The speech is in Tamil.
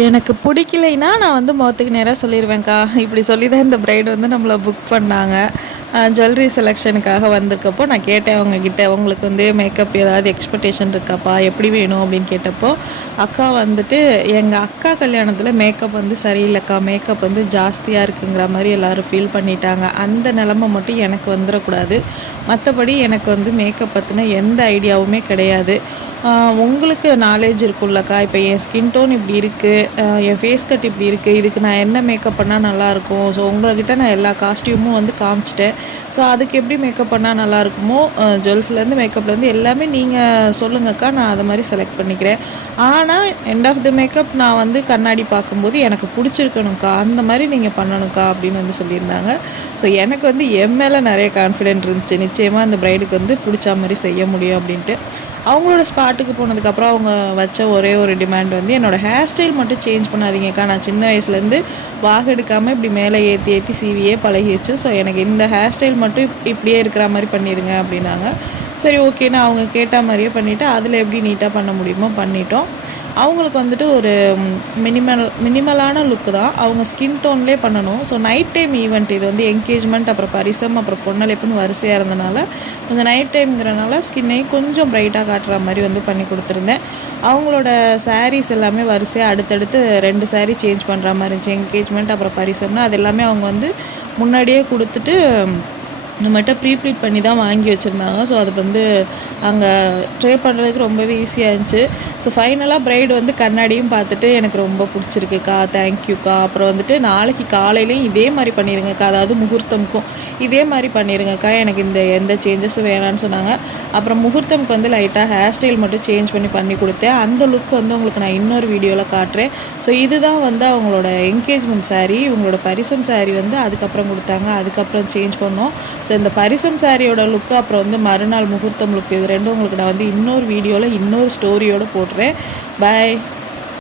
எனக்கு பிடிக்கலைன்னா நான் வந்து முகத்துக்கு நேரா சொல்லிருவேன்க்கா. இப்படி சொல்லி தான் இந்த பிரைடு வந்து நம்மள புக் பண்ணாங்க. ஜுவல்லரி செலக்ஷனுக்காக வந்திருக்கப்போ நான் கேட்டேன் அவங்ககிட்ட, "உங்களுக்கு வந்து மேக்கப் ஏதாவது எக்ஸ்பெக்டேஷன் இருக்காப்பா? எப்படி வேணும்?" அப்படின்னு கேட்டப்போ, அக்கா வந்துட்டு, "எங்க அக்கா கல்யாணத்தில மேக்கப் வந்து சரியில்லக்கா. மேக்கப் வந்து ஜாஸ்தியா இருக்குங்கிற மாரி எல்லாரும் ஃபீல் பண்ணிட்டாங்க. அந்த நிலைமை மட்டும் எனக்கு வந்துரக்கூடாது. மத்தபடி எனக்கு வந்து மேக்கப் பத்தின எந்த ஐடியாவுமே கிடையாது. உங்களுக்கு நாலேட்ஜ் இருக்கும்லக்கா. இப்ப என் ஸ்கின் டோன் இப்படி இருக்கு. என் ஃபேஸ் கட் இப்படி இருக்கு. இதுக்கு நான் என்ன மேக்கப் பண்ணா நல்லாயிருக்கும்? ஸோ உங்ககிட்ட நான் எல்லா காஸ்டியூமும் வந்து காமிச்சுட்டேன். ஸோ அதுக்கு எப்படி மேக்கப் பண்ணா நல்லாயிருக்குமோ, ஜுவல்ஸ்லேருந்து மேக்கப்லேருந்து எல்லாமே நீங்க சொல்லுங்கக்கா. நான் அத மாரி செலக்ட் பண்ணிக்கிறேன். ஆனா எண்ட் ஆஃப் த மேக்கப் நான் வந்து கண்ணாடி பார்க்கும்போது எனக்கு புடிச்சிருக்கணும்க்கா. அந்த மாரி நீங்க பண்ணணும்க்கா" அப்படின்னு வந்து சொல்லியிருந்தாங்க. ஸோ எனக்கு வந்து என் மேல நெறைய கான்ஃபிடென்ட் இருந்துச்சு. நிச்சயமா அந்த பிரைடுக்கு வந்து புடிச்சா மாரி செய்ய முடியும் அப்படின்ட்டு. அவங்களோட ஸ்பாட்டுக்கு போனதுக்கப்புறம் அவங்க வச்ச ஒரே ஒரு டிமாண்ட் வந்து, "என்னோட ஹேர் ஸ்டைல் மட்டும் சேஞ்ச் பண்ணாதீங்கக்கா. நான் சின்ன வயசுலேருந்து வாகு எடுக்காம இப்படி மேலே ஏத்தி ஏத்தி சீவியே பழகிருச்சு. ஸோ எனக்கு இந்த ஹேர் ஸ்டைல் மட்டும் இப்படியே இருக்கிற மாரி பண்ணிருங்க" அப்படின்னாங்க. சரி ஓகேன்னு அவங்க கேட்ட மாரியே பண்ணிட்டு, அதில எப்படி நீட்டா பண்ண முடியுமோ பண்ணிட்டோம். அவங்களுக்கு வந்துட்டு ஒரு மினிமலான லுக் தான். அவங்க ஸ்கின் டோன்லேயே பண்ணணும். ஸோ நைட் டைம் ஈவெண்ட் இது வந்து என்கேஜ்மெண்ட், அப்புறம் பரிசம், அப்புறம் பொண்ணழைப்புன்னு வரிசையா இருந்தனால, கொஞ்சம் நைட் டைம்ங்கிறனால ஸ்கின்னையும் கொஞ்சம் பிரைட்டா காட்டுற மாரி வந்து பண்ணி குடுத்துருந்தேன். அவங்களோட சாரீஸ் எல்லாமே வரிசையா அடுத்தடுத்து 2 சாரீ சேஞ்ச் பண்ற மாரி இருந்துச்சு. என்கேஜ்மெண்ட் அப்புறம் பரிசம்னா, அது எல்லாமே அவங்க வந்து முன்னாடியே குடுத்துட்டு நம்மட்ட ப்ரீப்ளீட் பண்ணி தான் வாங்கி வச்சுருந்தாங்க. ஸோ அது வந்து அங்கே ட்ரை பண்ணுறதுக்கு ரொம்பவே ஈஸியா இருந்துச்சு. ஸோ ஃபைனலா பிரைடு வந்து கண்ணாடியும் பார்த்துட்டு, "எனக்கு ரொம்ப புடிச்சிருக்குக்கா. தேங்க்யூக்கா. அப்புறம் வந்துட்டு நாளைக்கு காலையிலயும் இதே மாரி பண்ணிருங்கக்கா. அதாவது முகூர்த்தம்க்கும் இதே மாரி பண்ணிருங்கக்கா. எனக்கு இந்த எந்த சேஞ்சஸும் வேணான்னு" சொன்னாங்க. அப்புறம் முகூர்த்தம்க்கு வந்து லைட்டா ஹேர் ஸ்டைல் மட்டும் சேஞ்ச் பண்ணி குடுத்தேன். அந்த லுக் வந்து உங்களுக்கு நான் இன்னொரு வீடியோல காட்டுறேன். ஸோ இதுதான் வந்து அவங்களோட என்கேஜ்மெண்ட் சாரீ. இவங்களோட பரிசம் சாரீ வந்து அதுக்கப்புறம் குடுத்தாங்க. அதுக்கப்புறம் சேஞ்ச் பண்ணோம். ஸோ இந்த பரிசம் சாரியோட லுக்கு, அப்புறம் வந்து மறுநாள் முகூர்த்தம் லுக், இது 2ம் உங்களுக்கு நான் வந்து இன்னொரு வீடியோல இன்னொரு ஸ்டோரியோட போடுறேன். பாய்.